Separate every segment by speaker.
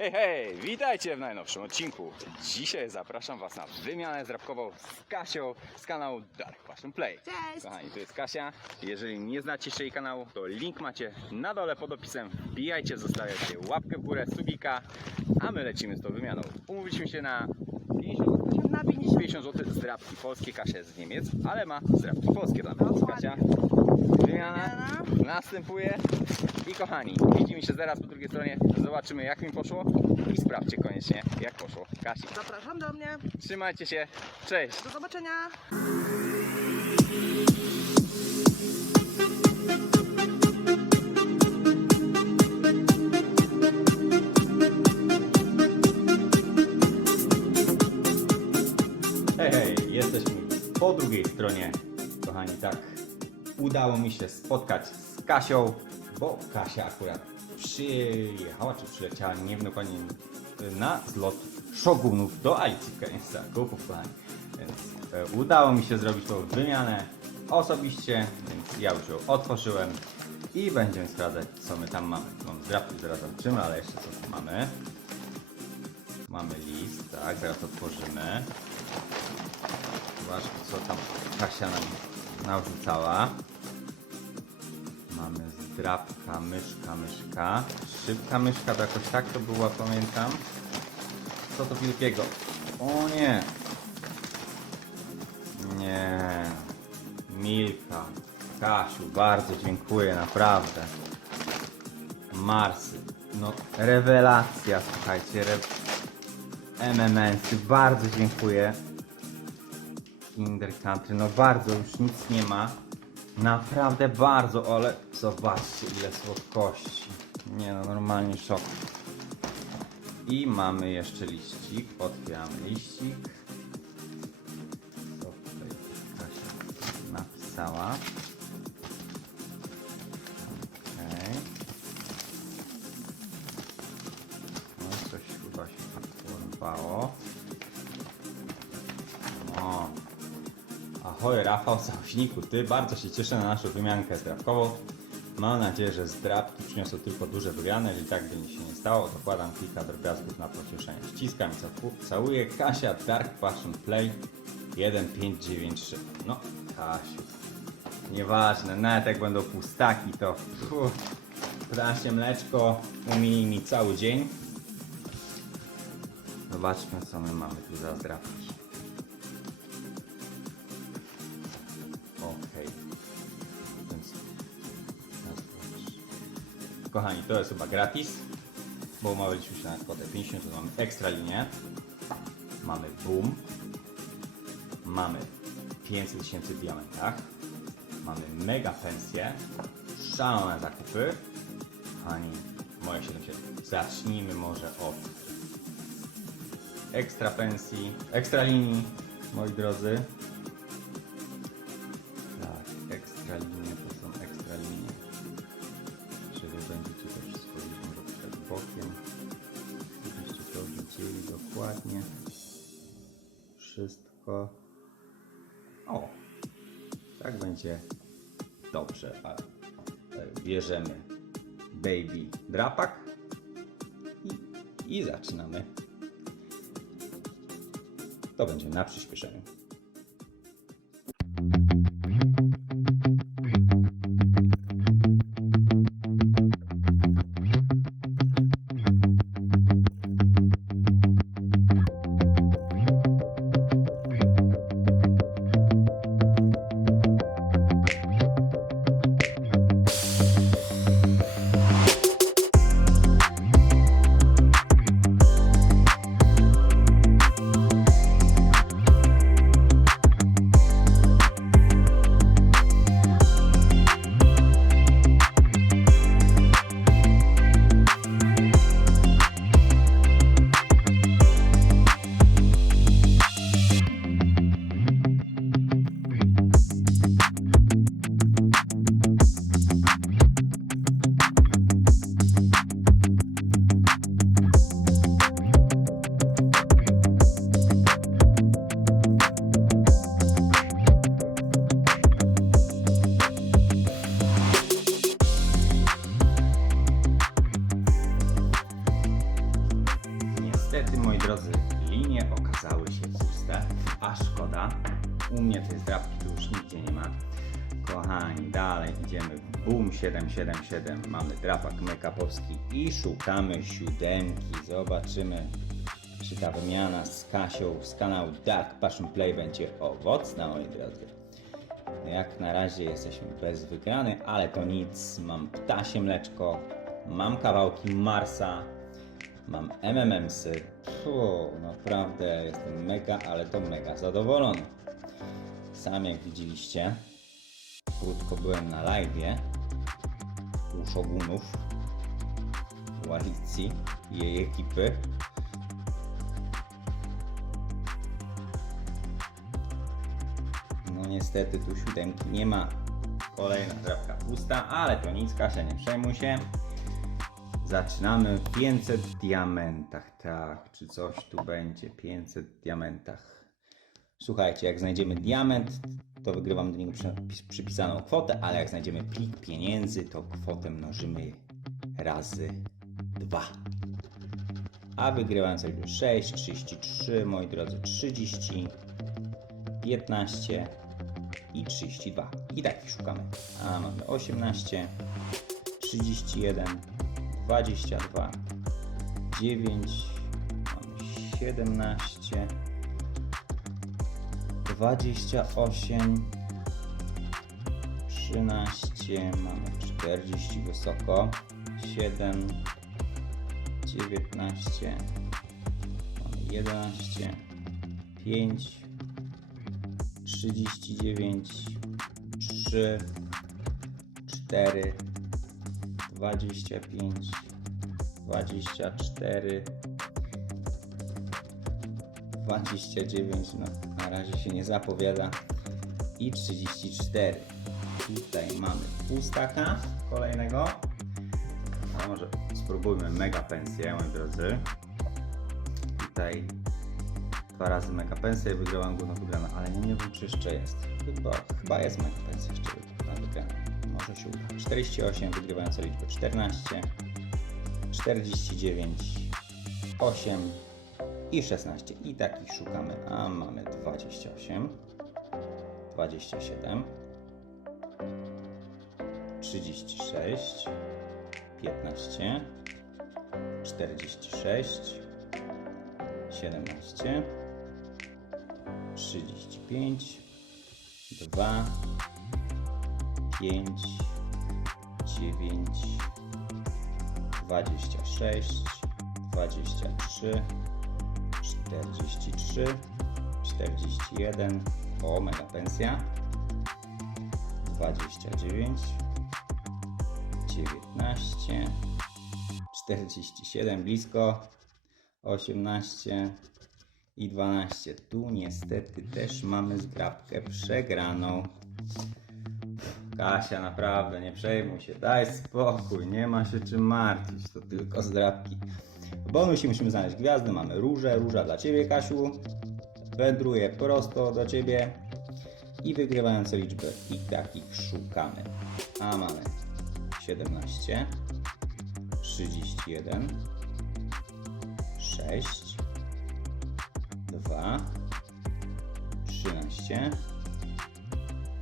Speaker 1: Hej, hej, witajcie w najnowszym odcinku. Dzisiaj zapraszam Was na wymianę zrabkową z Kasią z kanału Dark Passion Play.
Speaker 2: Cześć!
Speaker 1: Kochani, to jest Kasia. Jeżeli nie znacie jeszcze jej kanału, to link macie na dole pod opisem. Wbijajcie, zostawiajcie łapkę w górę, subika, a my lecimy z tą wymianą. Umówiliśmy się na 50 zł.
Speaker 2: Na 50.
Speaker 1: 50 zł zdrabki polskie, Kasia jest z Niemiec, ale ma zdrabki polskie dla.
Speaker 2: Dokładnie.
Speaker 1: Kasia, wymiana następuje. I kochani, widzimy się zaraz po drugiej stronie. Zobaczymy jak mi poszło i sprawdźcie koniecznie jak poszło Kasi.
Speaker 2: Zapraszam do mnie.
Speaker 1: Trzymajcie się, cześć!
Speaker 2: Do zobaczenia.
Speaker 1: Hej, hej, jesteśmy po drugiej stronie. Kochani, tak, udało mi się spotkać z Kasią, bo Kasia akurat przyjechała, czy przyleciała, nie wiem dokładnie, na zlot Shogunów do w Krańcu Zakupów, kochani. Więc e, udało mi się zrobić tą wymianę osobiście, więc ja już ją otworzyłem i będziemy sprawdzać, co my tam mamy. Mam zdrapki, zaraz zobaczymy, ale jeszcze co tu mamy. Mamy list, tak, zaraz otworzymy. Zobaczmy, co tam Kasia nam narzucała. Mamy zdrapka, myszka, myszka. Szybka myszka, to jakoś tak to była, pamiętam. Co to wielkiego? O nie! Nie. Milka. Kasiu, bardzo dziękuję, naprawdę. Marsy. No, rewelacja, słuchajcie. Re... MMS, bardzo dziękuję. Kinder Country, no bardzo, już nic nie ma. Naprawdę bardzo, ale zobaczcie ile słodkości. Nie no, normalnie szok. I mamy jeszcze liścik. Otwieramy liścik. Co tutaj Kasia napisała? Ahoj Rafał Zachośniku, ty bardzo się cieszę na naszą wymiankę zdrawkową. Mam nadzieję, że zdrabki przyniosą tylko duże wymiany. Jeżeli tak będzie się nie stało, dokładam kilka drobiazgów na pocieszenie. Ściskam i całuję. Kasia Dark Passion Play 1593. No, Kasiu. Nieważne, nawet jak będą pustaki, to uff, ptasie mleczko umili mi cały dzień. Zobaczmy, co my mamy tu za zdrabki. Kochani, to jest chyba gratis, bo umawialiśmy się na kwotę 50, to mamy ekstra linię. Mamy boom. Mamy 500 tysięcy w diamentach. Mamy mega pensję. Szalone zakupy. Kochani, moje 77. Zacznijmy może od ekstra pensji, ekstra linii, moi drodzy. Drapak i, i zaczynamy. To będzie na przyspieszeniu. Moi drodzy, linie okazały się puste, a szkoda. U mnie tej zdrabki tu już nigdzie nie ma. Kochani, dalej idziemy w Boom 777. Mamy drapak make-upowski i szukamy siódemki. Zobaczymy, czy ta wymiana z Kasią z kanału Dark Passion Play będzie owocna, moi drodzy. Jak na razie jesteśmy bez wygrany, ale to nic. Mam ptasie mleczko, mam kawałki Marsa, mam MMMsy. Puh, naprawdę jestem mega, ale to mega zadowolony. Sam jak widzieliście, krótko byłem na live u Shogunów, u Alicji i jej ekipy. No niestety tu siódemki nie ma. Kolejna drapka pusta, ale to nic, Kasia, nie przejmuj się. Zaczynamy w 500 diamentach. Tak, czy coś tu będzie? 500 diamentach. Słuchajcie, jak znajdziemy diament, to wygrywamy do niego przy- przypisaną kwotę, ale jak znajdziemy plik pieniędzy, to kwotę mnożymy razy 2. A wygrywając liczbę 6, 33, moi drodzy, 30, 15 i 32. I takich szukamy. A mamy 18, 31, 22, 9, mamy 17, 28, 13, mamy 40 wysoko, 7, 19, mamy 11, 5, 39, 3, 4, 25, 24, 29, no na razie się nie zapowiada i 34. Tutaj mamy pustaka kolejnego. A może spróbujmy mega pensję, moi drodzy. Tutaj dwa razy mega pensję, wygrałem na wygraną, ale nie, wiem czy jeszcze jest. Chyba, chyba jest mega pensja jeszcze. Może się uda. 48, wygrywająca liczbę 14, 49, 8 i 16. I takich szukamy. A mamy 28, 27, 36, 15, 46, 17, 35, 2, 5, 9, 26, 23, 43, 41, o mega pensja, 29, 19, 47 blisko, 18 i 12. Tu niestety też mamy zgrabkę przegraną. Kasia, naprawdę, nie przejmuj się, daj spokój, nie ma się czym martwić, to tylko zdrabki. W bonusie musimy znaleźć gwiazdy, mamy róże, róża dla Ciebie Kasiu, wędruje prosto do Ciebie i wygrywające liczby i takich szukamy. A mamy 17, 31, 6, 2, 13,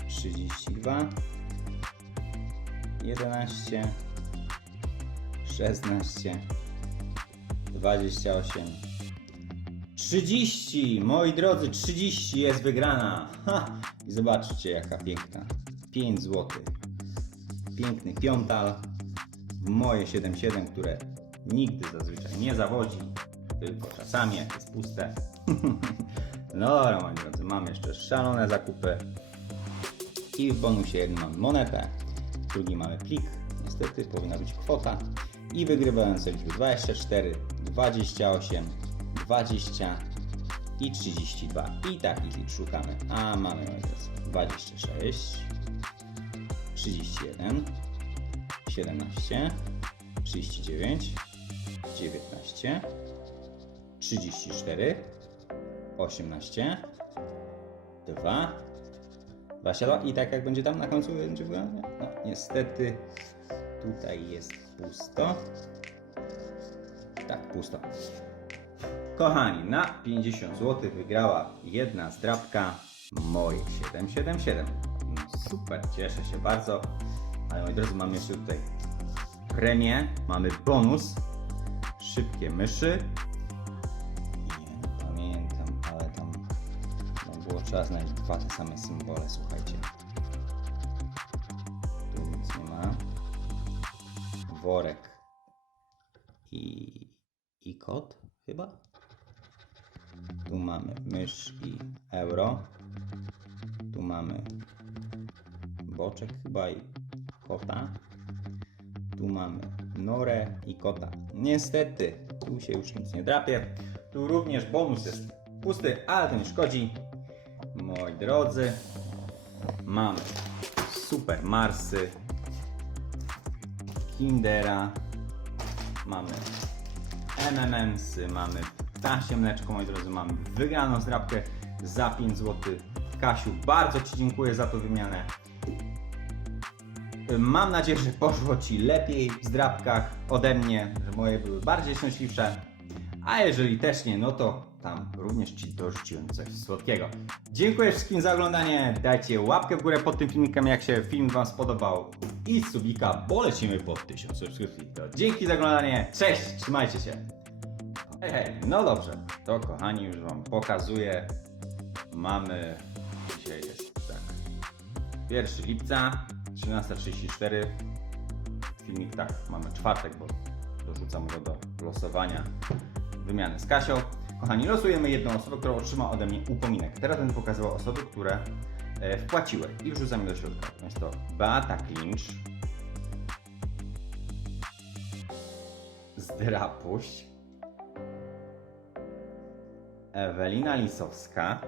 Speaker 1: 32, 11, 16, 28, 30! Moi drodzy, 30 jest wygrana! Ha! I zobaczcie, jaka piękna. 5 zł. Piękny piątal. Moje 7,7, które nigdy zazwyczaj nie zawodzi, tylko czasami jak jest puste. No dobra, moi drodzy, mam jeszcze szalone zakupy. I w bonusie mamy monetę, w drugim mamy plik. Niestety powinna być kwota. I wygrywające liczby 24, 28, 20 i 32. I takich liczb szukamy. A mamy drodzy 26, 31, 17, 39, 19, 34, 18, 2, 22 i tak jak będzie tam na końcu będzie wyglądać? No niestety tutaj jest pusto. Tak, pusto. Kochani, na 50 zł wygrała jedna zdrabka moje 777. No super, cieszę się bardzo. Ale moi drodzy, mamy jeszcze tutaj premię, mamy bonus, szybkie myszy. Nie pamiętam, ale tam no było trzeba znaleźć dwa te same symbole, słuchajcie. Worek i, i kot chyba. Tu mamy mysz i euro. Tu mamy boczek chyba i kota. Tu mamy norę i kota. Niestety, tu się już nic nie drapie. Tu również bonus jest pusty, ale to nie szkodzi. Moi drodzy, mamy super Marsy, Kindera, mamy MMMsy, mamy ptasie mleczko, moi drodzy, mamy wygraną zdrabkę za 5 zł. Kasiu, bardzo Ci dziękuję za tą wymianę. Mam nadzieję, że poszło Ci lepiej w zdrabkach ode mnie, że moje były bardziej szczęśliwsze. A jeżeli też nie, no to tam również Ci dorzuciłem coś słodkiego. Dziękuję wszystkim za oglądanie. Dajcie łapkę w górę pod tym filmikiem, jak się film Wam spodobał. I subika, bo lecimy pod 1000 subskrypcji. To dzięki za oglądanie. Cześć, trzymajcie się. Hej, hej, no dobrze. To kochani, już Wam pokazuję. Mamy. Dzisiaj jest tak. 1 lipca, 13.34. Filmik tak, mamy czwartek, bo dorzucam go do losowania wymiany z Kasią. Kochani, losujemy jedną osobę, która otrzyma ode mnie upominek. Teraz będę pokazywał osoby, które e, wpłaciły i wrzucam je do środka. Jest to Beata Klinch, Zdrapuś, Ewelina Lisowska,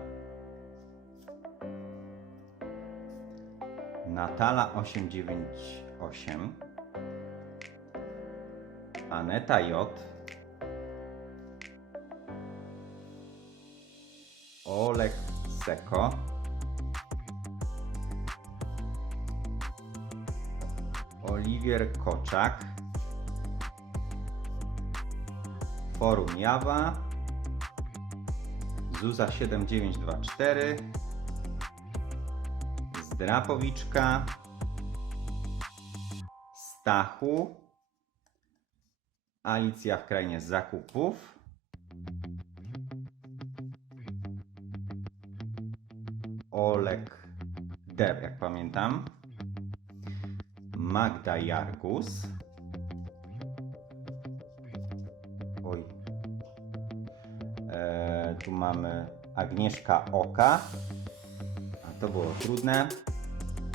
Speaker 1: Natala 898, Aneta J, Olek Seko, Oliwier Koczak, Forum Jawa, Zuza 7924, Zdrapowiczka, Stachu, Alicja w krainie zakupów, Olek Deb, jak pamiętam, Magda Jargus, oj, e, tu mamy Agnieszka Oka, a to było trudne,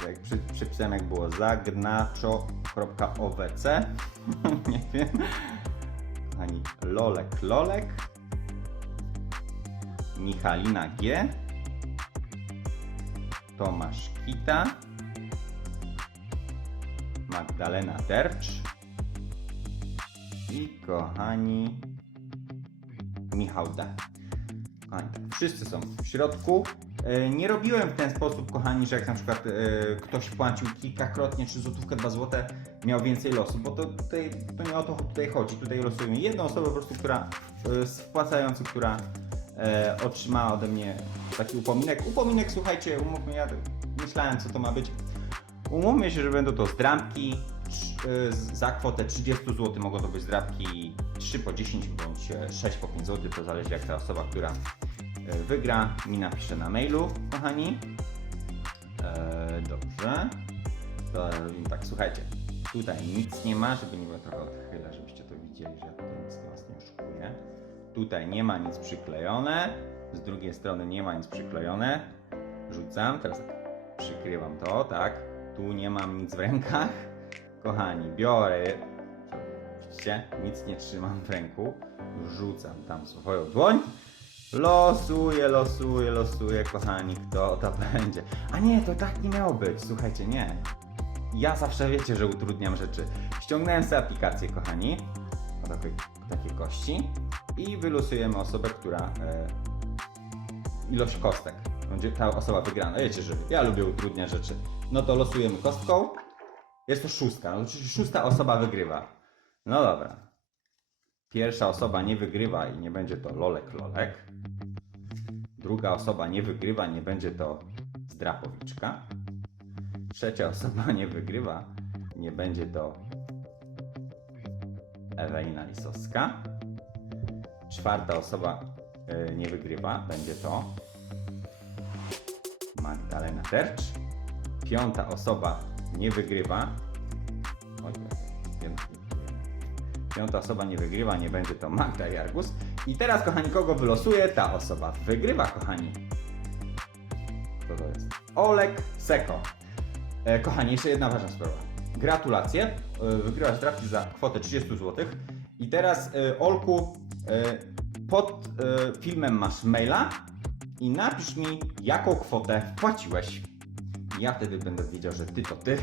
Speaker 1: jak przy, przepisałem jak było. Zagnaczo.owc, nie wiem, kochani, Lolek Lolek, Michalina G, Tomasz Kita, Magdalena Dercz i kochani Michał D. Kochani, tak, wszyscy są w środku. E, Nie robiłem w ten sposób, kochani, że jak na przykład e, ktoś płacił kilkakrotnie, czy złotówkę, dwa złote, miał więcej losu, bo to, tutaj, to nie o to tutaj chodzi. Tutaj losujemy jedną osobę po prostu, która e, z wpłacający, która e, otrzymała ode mnie taki upominek. Upominek, słuchajcie, umówmy, ja myślałem co to ma być. Umówmy się, że będą to zdrabki e, za kwotę 30 zł. Mogą to być zdrabki 3 po 10 bądź e, 6 po 5 zł. To zależy jak ta osoba, która e, wygra, mi napisze na mailu, kochani. E, dobrze. To tak, słuchajcie. Tutaj nic nie ma, żeby nie było trochę odchylę, żebyście to widzieli, że Tutaj nie ma nic przyklejone. Z drugiej strony nie ma nic przyklejone. Rzucam, teraz tak przykrywam to, tak. Tu nie mam nic w rękach. Kochani, biorę. Widzicie? Nic nie trzymam w ręku. Rzucam tam swoją dłoń. Losuję, losuję, losuję, kochani, kto to będzie. A nie, to tak nie miało być. Słuchajcie, nie. Ja zawsze wiecie, że utrudniam rzeczy. Ściągnąłem sobie aplikację, kochani. O takiej, takiej kości. I wylosujemy osobę, która. E, ilość kostek. Będzie ta osoba wygrana. Wiecie, że ja lubię utrudniać rzeczy. No to losujemy kostką. Jest to szóstka. No, czyli szósta osoba wygrywa. No dobra. Pierwsza osoba nie wygrywa i nie będzie to Lolek Lolek. Druga osoba nie wygrywa, nie będzie to Zdrapowiczka. Trzecia osoba nie wygrywa, nie będzie to Ewelina Lisowska. Czwarta osoba y, nie wygrywa, będzie to Magdalena Tercz. Piąta osoba nie wygrywa. Oj, Piąta osoba nie wygrywa, nie będzie to Magda Jargus. I teraz, kochani, kogo wylosuję? Ta osoba wygrywa, kochani. Kto to jest? Olek Seko. E, kochani, jeszcze jedna ważna sprawa. Gratulacje. E, wygrywasz drafty za kwotę 30 zł. I teraz, e, Olku, e, pod filmem masz maila i napisz mi, jaką kwotę wpłaciłeś. Ja wtedy będę wiedział, że ty to ty,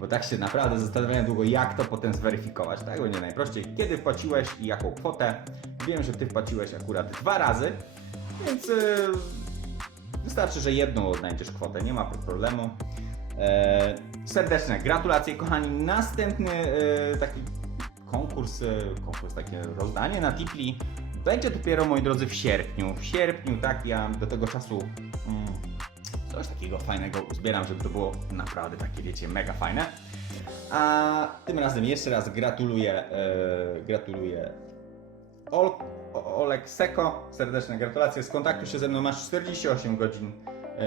Speaker 1: bo tak się naprawdę zastanawiałem długo, jak to potem zweryfikować. Tak będzie najprościej. Kiedy wpłaciłeś i jaką kwotę? Wiem, że ty wpłaciłeś akurat dwa razy, więc wystarczy, że jedną odnajdziesz kwotę, nie ma problemu. Serdeczne gratulacje, kochani. Następny e, taki konkurs, e, konkurs, takie rozdanie na Tipli będzie dopiero, moi drodzy, w sierpniu. W sierpniu, tak, ja do tego czasu mm, coś takiego fajnego uzbieram, żeby to było naprawdę takie, wiecie, mega fajne. A tym razem jeszcze raz gratuluję, e, gratuluję Ol, Olek Seko, serdeczne gratulacje. Skontaktuj się ze mną, masz 48 godzin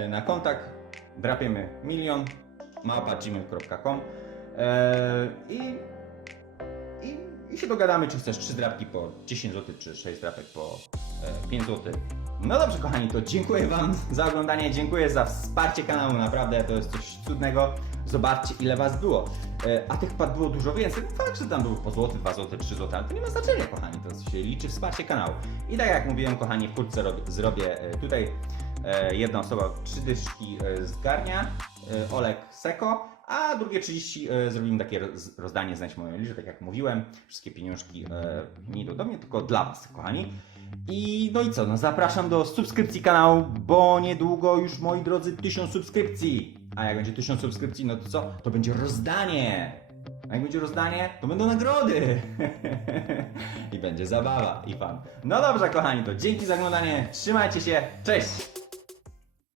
Speaker 1: na kontakt. Drapiemy milion, mapa.gmail.com e, i, i, i się dogadamy, czy chcesz 3 drapki po 10 zł, czy 6 drapek po e, 5 zł. No dobrze, kochani, to dziękuję Wam za oglądanie, dziękuję za wsparcie kanału, naprawdę to jest coś cudnego. Zobaczcie, ile Was było. E, A tych wpadł było dużo więcej. Fakt, że tam było po złoty, 2 zł, 3 zł, ale to nie ma znaczenia, kochani. To się liczy wsparcie kanału. I tak jak mówiłem, kochani, wkrótce robię, zrobię e, tutaj e, jedna osoba trzy dyszki e, zgarnia, e, Olek Seko, a drugie 30 e, zrobimy takie roz- rozdanie, znajdź moją liczbę, tak jak mówiłem. Wszystkie pieniążki e, nie idą do mnie, tylko dla Was, kochani. I no i co, no zapraszam do subskrypcji kanału, bo niedługo już moi drodzy 1000 subskrypcji. A jak będzie 1000 subskrypcji, no to co? To będzie rozdanie. A jak będzie rozdanie, to będą nagrody. I będzie zabawa i fan. No dobrze, kochani, to dzięki za oglądanie. Trzymajcie się. Cześć!